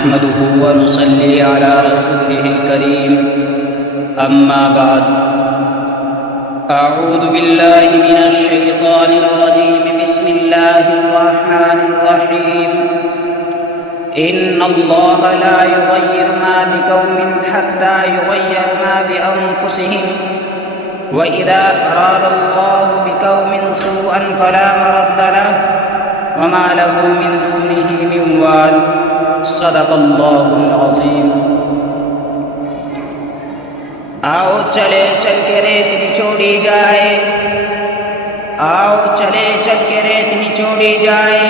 نحمده ونصلي على رسوله الكريم أما بعد أعوذ بالله من الشيطان الرجيم بسم الله الرحمن الرحيم إن الله لا يغير ما بقوم حتى يغيروا ما بأنفسهم وإذا أراد الله بقوم سوءا فلا مرد له وما له من دونه من وال صدق الله العظيم۔ آؤ چلے چل کے ریت نچوڑی جائے، آؤ چلے چل کے ریت نچوڑی جائے،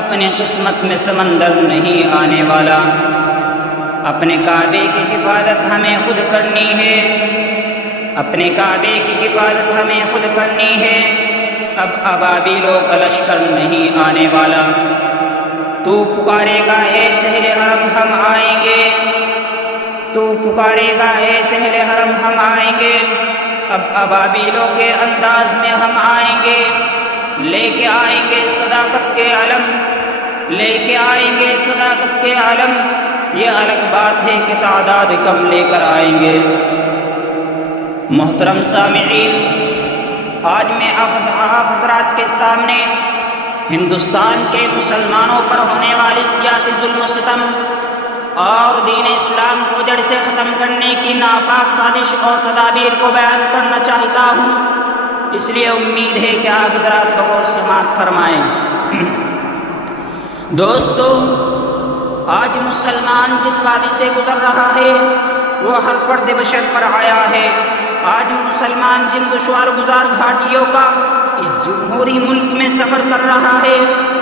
اپنے قسمت میں سمندر نہیں آنے والا۔ اپنے کعبے کی حفاظت ہمیں خود کرنی ہے، اپنے کعبے کی حفاظت ہمیں خود کرنی ہے۔ اب ابابیلوں کا لشکر نہیں آنے والا۔ تو پکارے گا اے سہل حرم ہم آئیں گے، تو پکارے گا اے سہل حرم ہم آئیں گے۔ اب ابابیلوں کے انداز میں ہم آئیں گے، لے کے آئیں گے صداقت کے علم، لے کے آئیں گے صداقت کے علم۔ یہ الگ بات ہے کہ تعداد کم لے کر آئیں گے۔ محترم سامعین، آج میں آپ حضرات کے سامنے ہندوستان کے مسلمانوں پر ہونے والی سیاسی ظلم و ستم اور دین اسلام کو جڑ سے ختم کرنے کی ناپاک سازش اور تدابیر کو بیان کرنا چاہتا ہوں، اس لیے امید ہے کہ آپ حضرات بغور سماعت فرمائیں۔ دوستو، آج مسلمان جس وادی سے گزر رہا ہے وہ ہر فرد بشر پر آیا ہے۔ آج مسلمان جن دشوار گزار گھاٹیوں کا اس جمہوری ملک میں سفر کر رہا ہے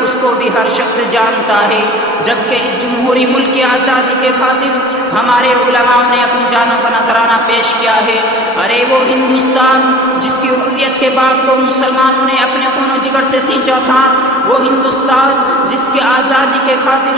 اس کو بھی ہر شخص جانتا ہے، جبکہ اس جمہوری ملک کی آزادی کے خاطر ہمارے علماء نے اپنی جانوں کا نذرانہ پیش کیا ہے۔ ارے وہ ہندوستان جس کی حریت کے باغ کو مسلمانوں نے اپنے خون و جگر سے سینچا تھا، وہ ہندوستان جس کی آزادی کے خاطر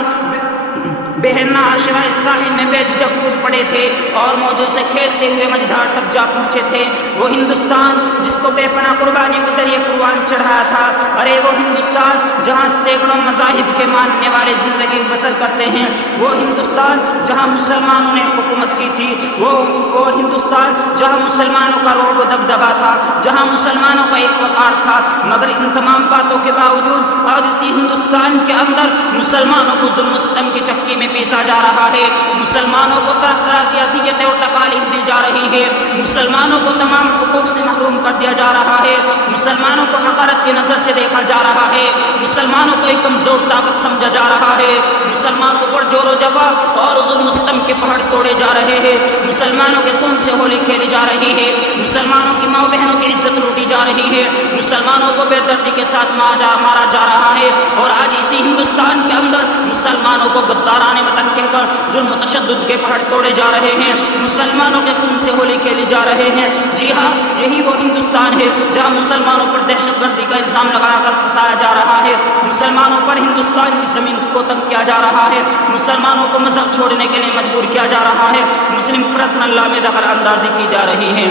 بہرنا عشرہ ساحل میں بے جھجک کود پڑے تھے اور موجوں سے کھیلتے ہوئے مجھدار تک جا پہنچے تھے، وہ ہندوستان جس کو بے پناہ قربانیوں کے ذریعے قربان چڑھایا تھا۔ ارے وہ ہندوستان جہاں سینکڑوں مذاہب کے ماننے والے زندگی بسر کرتے ہیں، وہ ہندوستان جہاں مسلمانوں نے حکومت کی تھی، وہ ہندوستان جہاں مسلمانوں کا رعب و دبدبا تھا، جہاں مسلمانوں کا ایک وقار تھا۔ مگر ان تمام باتوں کے باوجود آج اسی ہندوستان کے اندر مسلمانوں کو ظلم و ستم کی چکی میں پیسا جا رہا ہے، مسلمانوں کو طرح طرح کی اذیتیں اور تکالیف دی جا رہی ہے، مسلمانوں کو تمام حقوق سے محروم کر دیا جا رہا ہے، مسلمانوں کو حقارت کی نظر سے دیکھا جا رہا ہے، مسلمانوں کو ایک کمزور طاقت سمجھا جا رہا ہے، مسلمانوں پر جور و جفا اور ظلم و ستم کے پہاڑ توڑے جا رہے ہیں، مسلمانوں کے خون سے ہولی کھیلی جا رہی ہے، مسلمانوں کی ماں بہنوں کی عزت لوٹی جا رہی ہے، مسلمانوں کو بے دردی کے ساتھ مارا جا رہا ہے۔ اور آج اسی ہندوستان کے اندر مسلمانوں کو غداران وطن کہہ کر ظلم و تشدد کے پہاڑ توڑے جا رہے ہیں، مسلمانوں کے خون سے ہولی کھیلی جا رہے ہیں۔ جی ہاں، یہی وہ ہندوستان ہے جہاں مسلمانوں پر دہشت گردی کا الزام لگا کر پھنسایا جا رہا ہے، مسلمانوں پر ہندوستان کی زمین کو تنگ کیا جا رہا ہے، مسلمانوں کو مذہب چھوڑنے کے لیے مجبور کیا جا رہا ہے، مسلم پرسنل لا میں دخل اندازی کی جا رہی ہے۔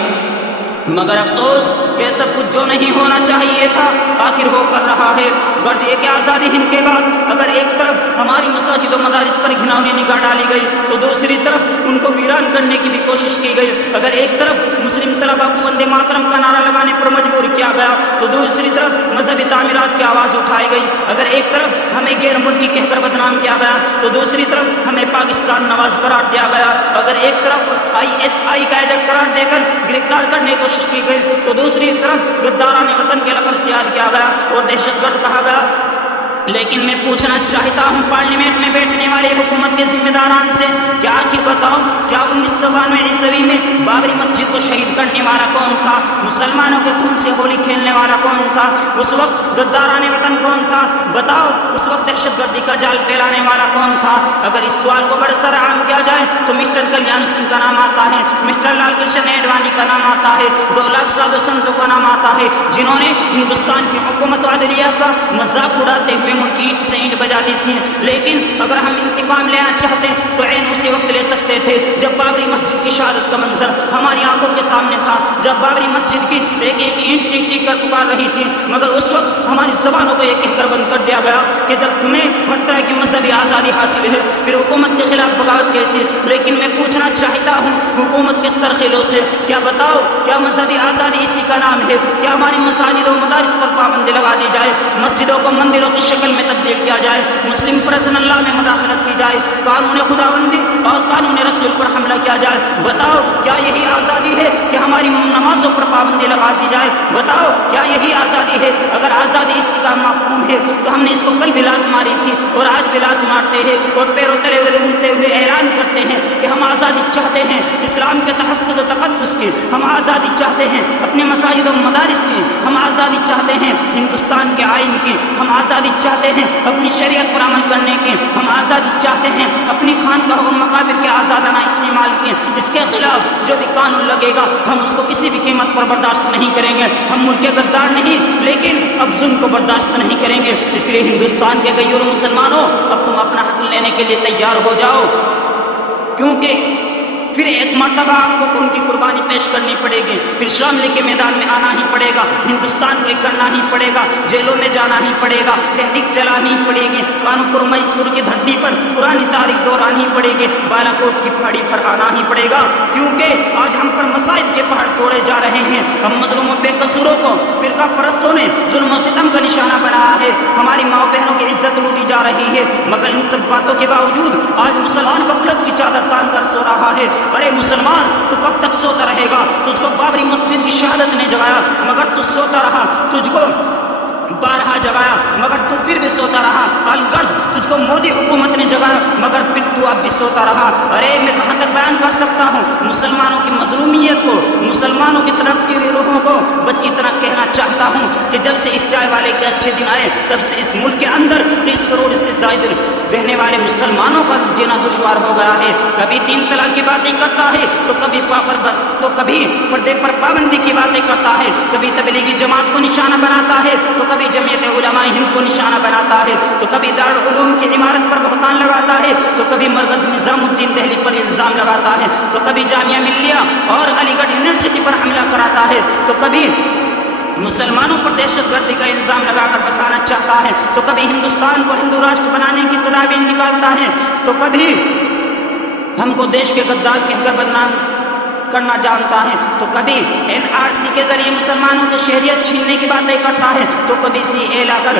مگر افسوس کہ سب کچھ جو نہیں ہونا چاہیے تھا آخر ہو کر رہا ہے۔ غرض یہ کہ آزادی ہند کے بعد اگر ایک طرف ہماری مساجد و مدارس پر گھناؤنی نگاہ ڈالی گئی تو دوسری طرف ان کو ویران کرنے کی بھی کوشش کی گئی، اگر ایک طرف مسلم طلباء کو وندے ماترم کا نعرہ لگانے پر مجبور کیا گیا تو دوسری طرف مذہبی تعمیرات کی آواز اٹھائی گئی، اگر ایک طرف ہمیں غیر ملکی کہہ کر بدنام کیا گیا تو دوسری طرف ہمیں پاکستان نواز قرار دیا گیا، اگر ایک طرف ISI کا ایجنٹ قرار دے کر گرفتار کرنے کی کوشش کی گئی تو دوسری طرف غداران وطن کے لقب سے یاد کیا گیا اور دہشت گرد کہا گیا۔ لیکن میں پوچھنا چاہتا ہوں پارلیمنٹ میں بیٹھنے والے حکومت کے ذمہ داران سے کہ آخر بتاؤ کیا 1992 عیسوی میں بابری مسجد کو شہید کرنے والا کون تھا؟ مسلمانوں کے خون سے ہولی کھیلنے والا کون تھا؟ اس وقت غداران وطن کون تھا؟ بتاؤ اس وقت دہشت گردی کا جال پھیلانے والا کون تھا؟ اگر اس سوال کو برسر عام کیا جائے تو مسٹر کلیان سنگھ کا نام آتا ہے، مسٹر لال کرشن اڈوانی کا نام آتا ہے، 2 لاکھ سادھو سنتوں کا نام آتا ہے جنہوں نے ہندوستان کی حکومت و عدلیہ کا مذاق اڑاتے ہوئے کے ملک کی اینٹ سے اینٹ بجا دی تھی، لیکن اگر ہم انتقام لینا چاہتے تو عین اسی وقت لے سکتے تھے جب بابری مسجد کی شہادت کا منظر ہماری آنکھوں کے سامنے تھا، جب بابری مسجد کی ایک ایک اینٹ چیخ چیخ کر پکار رہی تھی، مگر اس وقت ہماری زبانوں کو یہ کہہ کر بند کر دیا گیا کہ جب تمہیں ہر طرح کی مذہبی آزادی حاصل ہے پھر حکومت کے خلاف بغاوت کیسے؟ لیکن میں پوچھنا چاہتا ہوں حکومت کے سرخیلوں سے، کیا بتاؤ کیا مذہبی آزادی اسی کا نام ہے؟ کیا ہماری مساجد و مدارس پر پابندی لگا دی جائے، مسجدوں کو مندروں کی شکل میں تبدیل کیا جائے، مسلم پرسنل لا میں مداخلت کی جائے، قانون خداوندی اور قانون رسول پر حملہ کیا جائے؟ بتاؤ کیا یہی آزادی ہے کہ ہماری نمازوں پر پابندی لگا دی جائے؟ بتاؤ کیا یہی آزادی ہے؟ اگر آزادی اسی کا مفہوم ہے تو ہم نے اس کو کل بھی لات ماری تھی اور آج بھی لات مارتے ہیں اور پیروں تلے ہوئے گھومتے ہوئے اعلان کرتے ہیں کہ ہم آزادی چاہتے ہیں، اسلام کے تحفظ و تقدس کی ہم آزادی چاہتے ہیں، اپنے مساجد و مدارس کی ہم آزادی چاہتے ہیں، ہندوستان کے آئین کی ہم آزادی چاہتے ہیں، اپنی شریعت پر عمل کرنے کی ہم آزادی چاہتے ہیں، اپنی خانقاہ اور مقابر کے آزادانہ استعمال کی۔ اس کے خلاف جو بھی قانون لگے گا ہم اس کو کسی بھی قیمت پر برداشت نہیں کریں گے۔ ہم ملک کے غدار نہیں لیکن اب ظلم کو برداشت نہیں کریں گے۔ اس لیے ہندوستان کے غیور مسلمانوں اب تم اپنا حق لینے کے لیے تیار ہو جاؤ، کیونکہ پھر ایک مرتبہ آپ کو ان کی قربانی پیش کرنی پڑے گی، پھر شاملی کے میدان میں آنا ہی پڑے گا، ہندوستان کو ایک کرنا ہی پڑے گا، جیلوں میں جانا ہی پڑے گا، تحریک چلانی پڑے گی، کانپور میسور کی دھرتی پر پرانی تاریخ دہرانی پڑے گی، بالا کوٹ کی پہاڑی پر آنا ہی پڑے گا، کیونکہ آج ہم پر مصائب کے پہاڑ توڑے جا رہے ہیں۔ ہم مظلوموں بے قصوروں کو فرقہ پرستوں نے ظلم و ستم کا نشانہ بنایا ہے، ہماری ماں بہنوں کی عزت لوٹی جا رہی ہے، مگر ان سب باتوں کے باوجود آج مسلمان غفلت کی چادر تان کر سو رہا ہے۔ ارے مسلمان تو کب تک سوتا رہے گا؟ تجھ کو بابری مسجد کی شہادت نے جگایا مگر تو سوتا رہا، تجھ کو بارہا جگایا مگر تو پھر بھی سوتا رہا، الغرض تجھ کو مودی حکومت نے جگایا مگر پھر تو اب بھی سوتا رہا۔ ارے میں کہاں تک بیان کر سکتا ہوں مسلمانوں کی مظلومیت کو، مسلمانوں کی تڑپتی ہوئی روحوں کو، بس اتنا کہنا چاہتا ہوں کہ جب سے اس چائے والے کے اچھے دن آئے تب سے اس ملک کے اندر 30 کروڑ سے زائد رہنے والے مسلمانوں کا جینا دشوار ہو گیا ہے۔ کبھی 3 طلاق کی باتیں کرتا ہے تو کبھی پردے پر پابندی کی باتیں کرتا ہے، کبھی تبلیغی جماعت کو نشانہ بناتا ہے تو کبھی جمعیت علماء ہند کو نشانہ بناتا ہے، تو کبھی دارالعلوم کی عمارت پر بہتان لگاتا ہے، تو کبھی مرکز نظام الدین دہلی پر الزام لگاتا ہے، تو کبھی جامعہ ملیہ اور علی گڑھ یونیورسٹی پر حملہ کراتا ہے، تو کبھی مسلمانوں پر دہشت گردی کا الزام لگا کر بسانا چاہتا ہے، تو کبھی ہندوستان کو ہندو راشٹر بنانے کی تدابیر نکالتا ہے، تو کبھی ہم کو دیش کے غدار کہہ کر بدنام کرنا جانتا ہے، تو کبھی NRC کے ذریعے مسلمانوں کی شہریت چھیننے کی باتیں کرتا ہے، تو کبھی CA لا کر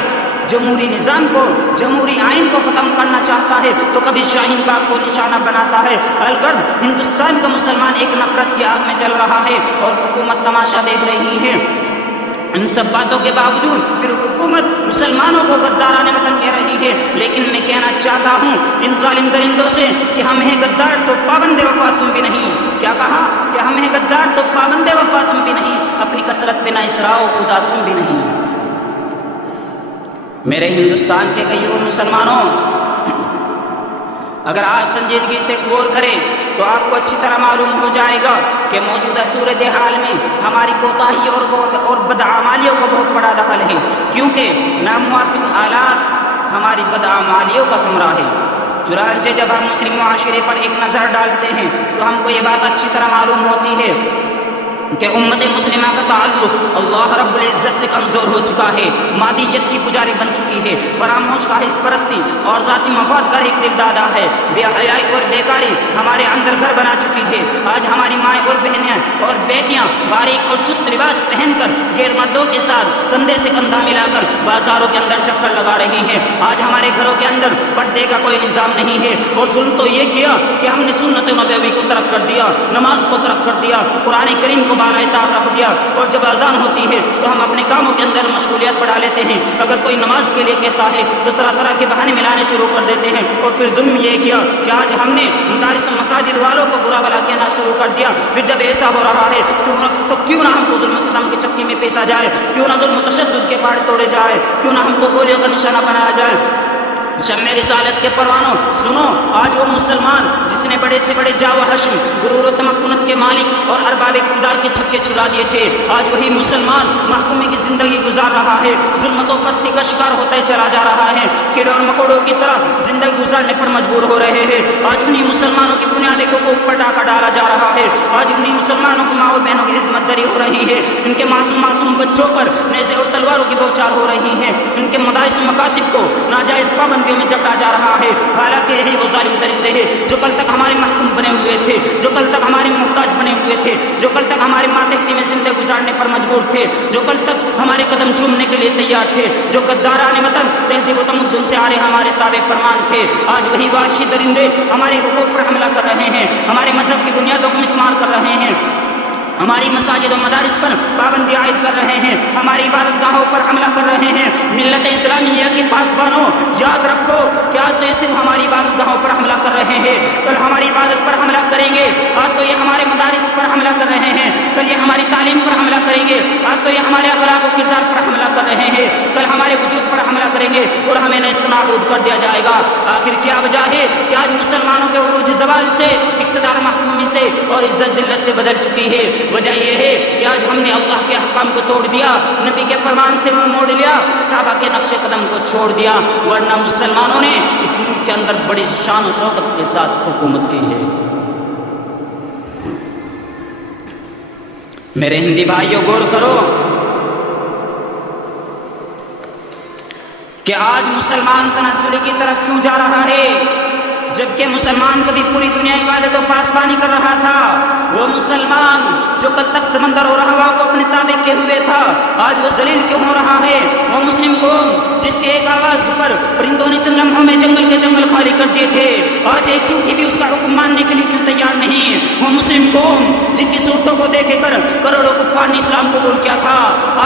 جمہوری نظام کو، جمہوری آئین کو ختم کرنا چاہتا ہے، تو کبھی شاہین باغ کو نشانہ بناتا ہے۔ الغرض ہندوستان کا مسلمان ایک نفرت کی آگ میں جل رہا ہے اور حکومت تماشا دیکھ رہی ہے۔ ان سب باتوں کے باوجود پھر حکومت مسلمانوں کو غدارانہ وطن کہہ رہی ہے، لیکن میں کہنا چاہتا ہوں ان ظالم درندوں سے کہ ہم ہیں غدار تو پابند وفا تم بھی نہیں۔ کیا کہا کہ ہم ہیں غدار تو پابند وفا تم بھی نہیں، اپنی کثرت پہ نہ اسراؤ خدا تم بھی نہیں۔ میرے ہندوستان کے غیور مسلمانوں، اگر آپ سنجیدگی سے غور کریں تو آپ کو اچھی طرح معلوم ہو جائے گا کہ موجودہ صورتحال میں ہماری کوتاہی اور بدعمالیوں کو بہت بڑا دخل ہے، کیونکہ ناموافق حالات ہماری بدعمالیوں کا ثمرہ ہے۔ چنانچہ جب ہم مسلم معاشرے پر ایک نظر ڈالتے ہیں تو ہم کو یہ بات اچھی طرح معلوم ہوتی ہے کہ امت مسلمہ کا تعلق اللہ رب العزت سے کمزور ہو چکا ہے، مادیت کی پجاری بن چکی ہے، فراموش خواہش پرستی اور ذاتی مفاد کا ایک دل دادا ہے، بے حیائی اور بیکاری ہمارے اندر گھر بنا چکی ہے۔ آج ہماری مائیں اور بہنیں اور بیٹیاں باریک اور چست لباس پہن کر غیر مردوں کے ساتھ کندھے سے کندھا ملا کر بازاروں کے اندر چکر لگا رہی ہیں۔ آج ہمارے گھروں کے اندر پردے کا کوئی نظام نہیں ہے، اور ظلم تو یہ کیا کہ ہم نے سنت نبوی کو ترک کر دیا، نماز کو ترک کر دیا، قرآن کریم کو بالاعتاب رکھ دیا، اور جب اذان ہوتی ہے تو ہم اپنے کاموں کے اندر مشغولیت بڑھا لیتے ہیں۔ اگر کوئی نماز کے لیے کہتا ہے تو طرح طرح کے بہانے ملانے شروع کر دیتے ہیں، اور پھر ظلم یہ کیا کہ آج ہم نے مدارس مساجد والوں کو برا بھلا کہنا شروع کر دیا۔ پھر جب ایسا ہو رہا ہے تو کیوں نہ ہم کو ظلم و ستم کے چکے میں پیسا جائے، کیوں نہ ظلم و تشدد کے پہاڑ توڑے جائے، کیوں نہ ہم کو گولیوں کا نشانہ بنایا جائے۔ شمع رسالت کے پروانوں سنو، آج وہ مسلمان جس نے بڑے سے بڑے جاو حشم، غرور و تمکنت کے مالک اور ارباب اقتدار کے چھکے چھڑا دیے تھے، آج وہی مسلمان محکومی کی زندگی گزار رہا ہے، ظلمت و پستی کا شکار ہوتا ہے چلا جا رہا ہے، کیڑوں اور مکوڑوں کی طرح زندگی گزارنے پر مجبور ہو رہے ہیں۔ آج انہیں مسلمانوں کی بنیادی حقوق پر ڈاکہ ڈالا جا رہا ہے، آج انہیں مسلمانوں کی ماں اور بہنوں کی عصمت دری ہو رہی ہے، ان کے معصوم بچوں پر نیزے اور تلواروں کی بوچھار ہو رہی ہے، ان کے مدارس و مکاتب کو ناجائز پابندیوں میں جکڑا جا رہا ہے۔ حالانکہ یہی وہ ظالم درندے ہیں جو کل تک ہمارے محکوم بنے ہوئے تھے، جو کل تک ہمارے محتاج بنے ہوئے تھے، جو کل تک ہمارے ماتحتی میں زندگی گزارنے پر مجبور تھے، جو کل تک ہمارے قدم چومنے کے لیے تیار تھے، جو غداران وطن تہذیب و تمدن سے آ رہے ہمارے تابع فرمان تھے، آج وہی وحشی درندے ہمارے حقوق پر حملہ کر رہے ہیں، ہمارے مذہب کی بنیادوں کو مسمار کر رہے ہیں، ہماری مساجد و مدارس پر پابندی عائد کر رہے ہیں، ہماری عبادت گاہوں پر حملہ کر رہے ہیں۔ ملت اسلامیہ کے پاسبانوں، یاد رکھو کہ آج تو یہ صرف ہماری عبادت گاہوں پر حملہ کر رہے ہیں، کل ہماری عبادت پر حملہ کریں گے۔ آج تو یہ ہمارے مدارس پر حملہ کر رہے ہیں، کل یہ ہماری تعلیم پر حملہ کریں گے۔ آج تو یہ ہمارے اخلاق و کردار پر حملہ کر رہے ہیں، کل ہمارے وجود پر حملہ کریں گے اور ہمیں نیست و نابود کر دیا جائے گا۔ آخر کیا وجہ ہے کہ آج مسلمانوں کے عروج زوال سے، اقتدار محکومی سے اور عزت ذلت سے بدل چکی ہے؟ وجہ یہ ہے کہ آج ہم نے اللہ کے احکام کو توڑ دیا، نبی کے فرمان سے منہ موڑ لیا، صحابہ کے نقش قدم کو چھوڑ دیا، ورنہ مسلمانوں نے اس ملک کے اندر بڑی شان و شوکت کے ساتھ حکومت کی ہے۔ میرے ہندی بھائیوں، غور کرو کہ آج مسلمان تنزلی کی طرف کیوں جا رہا ہے، جبکہ مسلمان کبھی پوری دنیا عبادت و پاسبانی کر رہا تھا۔ وہ مسلمان جو کل تک سمندر اور ہواؤں کو اپنے تابع کیے ہوئے تھا، آج وہ ذلیل کیوں ہو رہا ہے؟ وہ مسلم قوم جس کے ایک آواز پر پرندوں نے چند لمحوں میں جنگل کے جنگل خالی کر دیے تھے، آج ایک چوٹی بھی اس کا حکم ماننے کے لیے کیوں تیار نہیں؟ وہ مسلم قوم جن کی صورتوں کو دیکھ کر کروڑوں کفار نے اسلام قبول کیا تھا،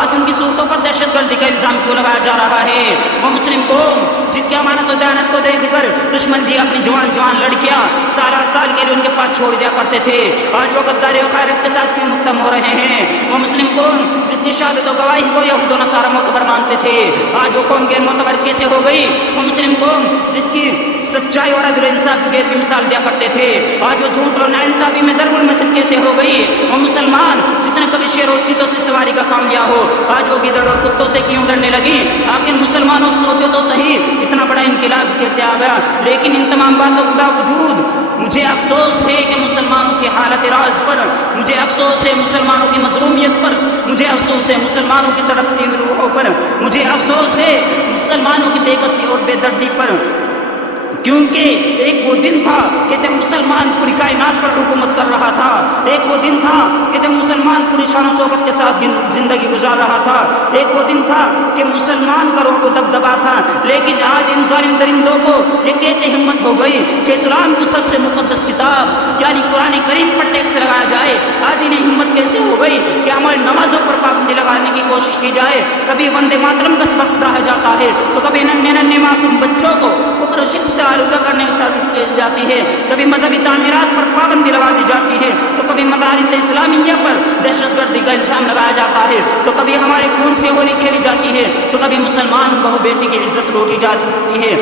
آج ان کی صورتوں پر دہشت گردی کا الزام کیوں لگایا جا رہا ہے؟ وہ مسلم قوم جن کی امانت و دیانت کو دیکھ کر دشمن بھی اپنی جوان لڑکیاں سال کے لیے ان کے پاس چھوڑ دیا کرتے تھے، آج وہ غداری و خیانت کے ساتھ کیوں مقدم ہو رہے ہیں؟ وہ مسلم قوم جس کی شہادت و گواہی کو یہود و نصارہ معتبر مانتے تھے، آج وہ قوم غیر معتبر کیسے ہو گئی؟ وہ مسلم قوم جس کی سچائی اور عدل و انصاف کی غیر مثال دیا کرتے تھے، آج وہ جھوٹ اور ناانصافی میں ضرب المثل کیسے ہو گئی؟ وہ مسلمان جس نے کبھی شیر و چیتوں سے سواری کا کام لیا ہو، آج وہ گیدڑ اور کتوں سے کیوں ڈرنے لگی؟ آخر مسلمانوں سوچو تو صحیح، اتنا بڑا انقلاب کیسے آ گیا؟ لیکن ان تمام باتوں کے باوجود مجھے افسوس ہے کہ مسلمانوں کی حالت راز پر، مجھے افسوس ہے مسلمانوں کی مظلومیت پر، مجھے افسوس ہے مسلمانوں کی تڑپتی ہوئی روحوں پر، مجھے افسوس ہے مسلمانوں کی بے کسی اور بے دردی پر، کیونکہ ایک وہ دن تھا کہ جب مسلمان پوری کائنات پر حکومت کر رہا تھا، ایک وہ دن تھا کہ جب مسلمان پوری شان و شوکت کے ساتھ زندگی گزار رہا تھا، ایک وہ دن تھا کہ مسلمان کا روح و دبدبا تھا، لیکن آج ان ظالم درندوں کو ایک ایسی ہمت ہو گئی کہ اسلام کی سب سے مقدس کتاب یعنی قرآن کریم پر ٹیکس لگایا جائے۔ آج انہیں ہمت کیسے ہو گئی کہ ہماری نمازوں پر پابندی لگانے کی کوشش کی جائے؟ کبھی وندے ماترم کا سبق پڑھایا جاتا ہے تو کبھی ننھے معصوم بچوں کو کفر و شرک سے آلودہ کرنے کی سازش کی جاتی ہے، کبھی مذہبی تعمیرات پر پابندی لگا دی جاتی ہے، تو کبھی مدارس اسلامیہ پر دہشت گردی کا الزام لگایا جاتا ہے، تو کبھی ہمارے خون سے ہولی کھیلی جاتی ہے، تو کبھی مسلمان بہو بیٹی کی عزت لوٹی جاتی ہے۔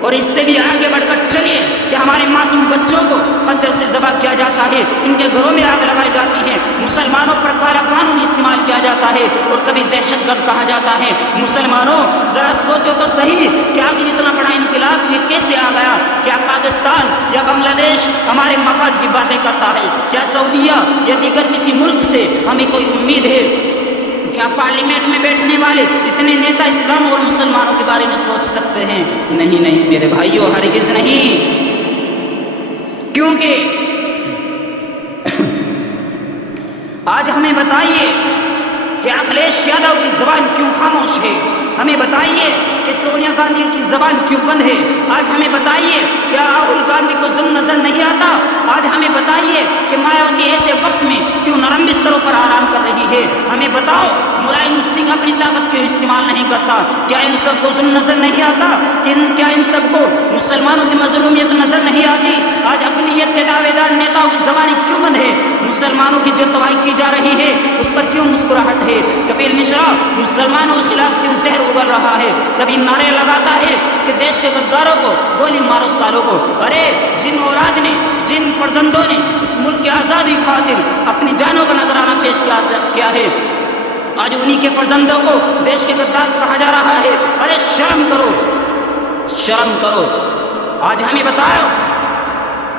اور اس سے بھی آگے بڑھ کر چلیے کہ ہمارے معصوم بچوں کو خنجر سے ذبح کیا جاتا ہے، ان کے گھروں میں آگ لگائی جاتی ہے، مسلمانوں پر کالا قانون استعمال کیا جاتا ہے اور کبھی دہشت گرد کہا جاتا ہے۔ مسلمانوں ذرا سوچو تو صحیح کہ آخر اتنا بڑا انقلاب یہ کیسے آ گیا؟ کیا پاکستان یا بنگلہ دیش ہمارے مفاد کی باتیں کرتا ہے؟ کیا سعودیہ یا دیگر کسی ملک سے ہمیں کوئی امید ہے؟ کیا پارلیمنٹ میں بیٹھنے والے اتنے نیتا اسلام اور مسلمانوں کے بارے میں سوچ سکتے ہیں؟ نہیں نہیں میرے بھائیوں، ہرگز نہیں، کیونکہ آج ہمیں بتائیے کہ اکھلیش یادو کی زبان کیوں خاموش ہے؟ ہمیں بتائیے کہ سونیا گاندھی کی زبان کیوں بند ہے؟ آج ہمیں بتائیے کہ راہل گاندھی کو ظلم نظر نہیں آتا؟ آج ہمیں بتائیے کہ مایاوتی ایسے وقت میں کیوں نرم بستروں پر آرام کر رہی ہے؟ ہمیں بتاؤ ملائم سنگھ اپنی طاقت کیوں استعمال نہیں کرتا؟ کیا ان سب کو ظلم نظر نہیں آتا؟ کیا ان سب کو مسلمانوں کی مظلومیت نظر نہیں آتی؟ آج اقلیت کے دعوے دار نیتاؤں کی زبانیں کیوں بند ہے؟ مسلمانوں کی جو تباہی کی جا رہی ہے اس پر کیوں مسکراہٹ ہے؟ کپیل مشرا مسلمانوں کے خلاف کیوں زہر اگل رہا ہے؟ کبھی نعرے لگاتا ہے کہ دیش کے غداروں کو گولی مارو سالوں کو۔ ارے جن اولاد نے، جن فرزندوں نے اس ملک کی آزادی خاطر اپنی جانوں کا نذرانہ پیش کیا ہے، آج انہی کے فرزندوں کو دیش کے غدار کہا جا رہا ہے. ارے شرم کرو، شرم کرو. آج ہمیں بتاؤ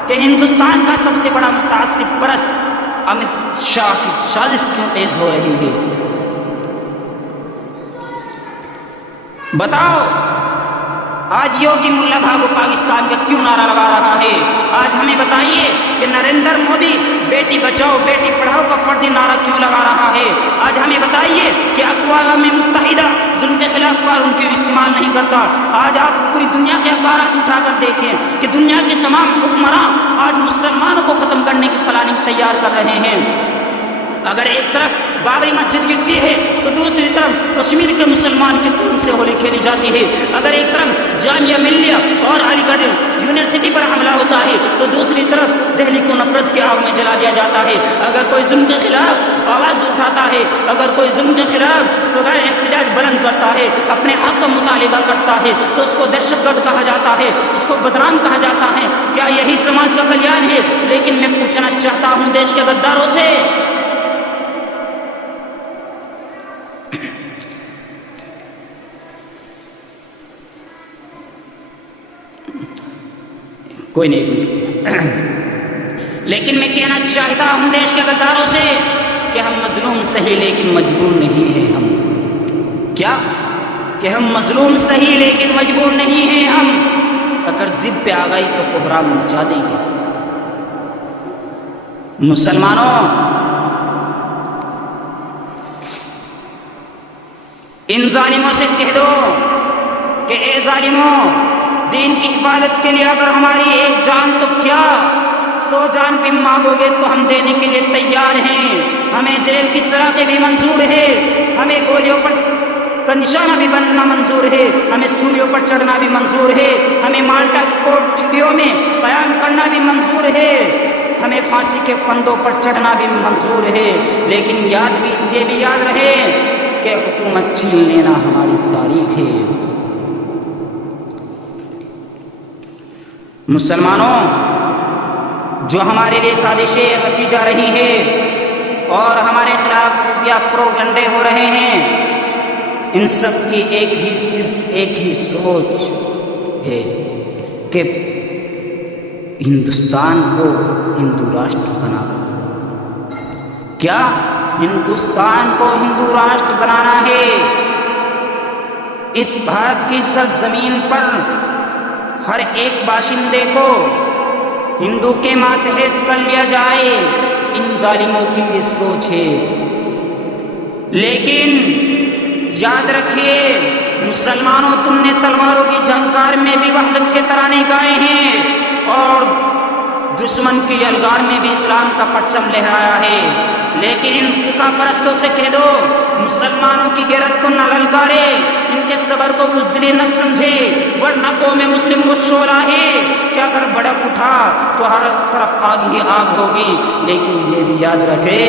کہ ہندوستان کا سب سے بڑا متعصب پرست امت شاہ کی سازش کیوں تیز ہو رہی ہے؟ بتاؤ. آج یوگی ملا بھاگو پاکستان کا کیوں نعرہ لگا رہا ہے؟ آج ہمیں بتائیے کہ نریندر مودی بیٹی بچاؤ بیٹی پڑھاؤ کا فرضی نعرہ کیوں لگا رہا ہے؟ آج ہمیں بتائیے کہ اقوام متحدہ ظلم کے خلاف قانون کیوں استعمال نہیں کرتا؟ آج آپ پوری دنیا کے اخبارات اٹھا کر دیکھیں کہ دنیا کے تمام حکمراں آج مسلمانوں کو ختم کرنے کی پلاننگ تیار کر رہے ہیں. اگر ایک طرف بابری مسجد گرتی ہے تو دوسری طرف کشمیر کے مسلمان کے خون سے ہولی کھیلی جاتی ہے. اگر ایک طرف جامعہ ملیہ اور علی گڑھ یونیورسٹی پر حملہ ہوتا ہے تو دوسری طرف دہلی کو نفرت کے آگ میں جلا دیا جاتا ہے. اگر کوئی ظلم کے خلاف آواز اٹھاتا ہے، اگر کوئی ظلم کے خلاف صدائے احتجاج بلند کرتا ہے، اپنے حق کا مطالبہ کرتا ہے تو اس کو دہشت گرد کہا جاتا ہے، اس کو بدنام کہا جاتا ہے. کیا یہی سماج کا کلیان ہے؟ لیکن میں پوچھنا چاہتا ہوں دیش کے غداروں سے، کوئی نہیں لیکن میں کہنا چاہتا ہوں دیش کے غداروں سے کہ ہم مظلوم سہی لیکن مجبور نہیں ہیں. ہم کیا کہ ہم مظلوم سہی لیکن مجبور نہیں ہیں. ہم اگر ضد پہ آ گئی تو کوہرام مچا دیں گے. مسلمانوں، ان ظالموں سے کہہ دو کہ اے ظالموں، دین کی حفاظت کے لیے اگر ہماری ایک جان تو کیا 100 جان بھی مانگو گے تو ہم دینے کے لیے تیار ہیں. ہمیں جیل کی سلاخیں بھی منظور ہے، ہمیں گولیوں پر کا نشانہ بھی بننا منظور ہے، ہمیں سولیوں پر چڑھنا بھی منظور ہے، ہمیں مالٹا کی کوٹھیوں میں قیام کرنا بھی منظور ہے، ہمیں پھانسی کے پھندوں پر چڑھنا بھی منظور ہے. لیکن یہ بھی یاد رہے کہ حکومت چھین لینا ہماری تاریخ ہے. مسلمانوں، جو ہمارے لیے سازشیں رچی جا رہی ہے اور ہمارے خلاف خفیہ پروگنڈے ہو رہے ہیں، ان سب کی صرف ایک ہی سوچ ہے کہ ہندوستان کو ہندو راشٹر بنا کر، کیا ہندوستان کو ہندو راشٹر بنانا ہے؟ اس بھارت کی سرزمین پر ہر ایک باشندے کو ہندو کے ماتحت کر لیا جائے. ان ظالموں کی یہ سوچ ہے. لیکن یاد رکھیے مسلمانوں، تم نے تلواروں کی جھنکار میں بھی وحدت کے ترانے گائے ہیں اور دشمن کی یلغار میں بھی اسلام کا پرچم لہرایا ہے. لیکن ان فقہ پرستوں سے کہہ دو مسلمانوں کی غیرت کو نہ للکارے، ان کے صبر کو بزدلی نہ سمجھے، ورنہ قوم مسلم وہ شعلہ ہے کہ اگر بھڑک اٹھا تو ہر طرف آگ ہی آگ ہوگی. لیکن یہ بھی یاد رکھے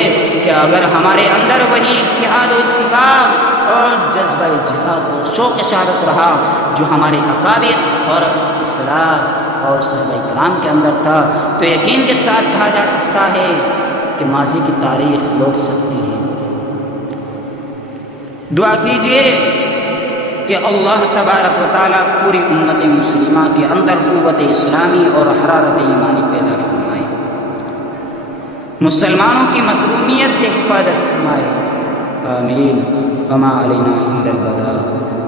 کہ اگر ہمارے اندر وہی اتحاد و اتفاق اور جذبہ جہاد اور شوق شہادت رہا جو ہمارے اکابر اور اسلاف اور صحابہ کرام کے اندر تھا، تو یقین کے ساتھ کہا جا سکتا ہے کہ ماضی کی تاریخ لوٹ سکتی ہے. دعا کیجئے کہ اللہ تبارک و تعالیٰ پوری امت مسلمہ کے اندر قوت اسلامی اور حرارت ایمانی پیدا فرمائے، مسلمانوں کی مظلومیت سے حفاظت فرمائے. آمین. وما علینا الا البلاغ.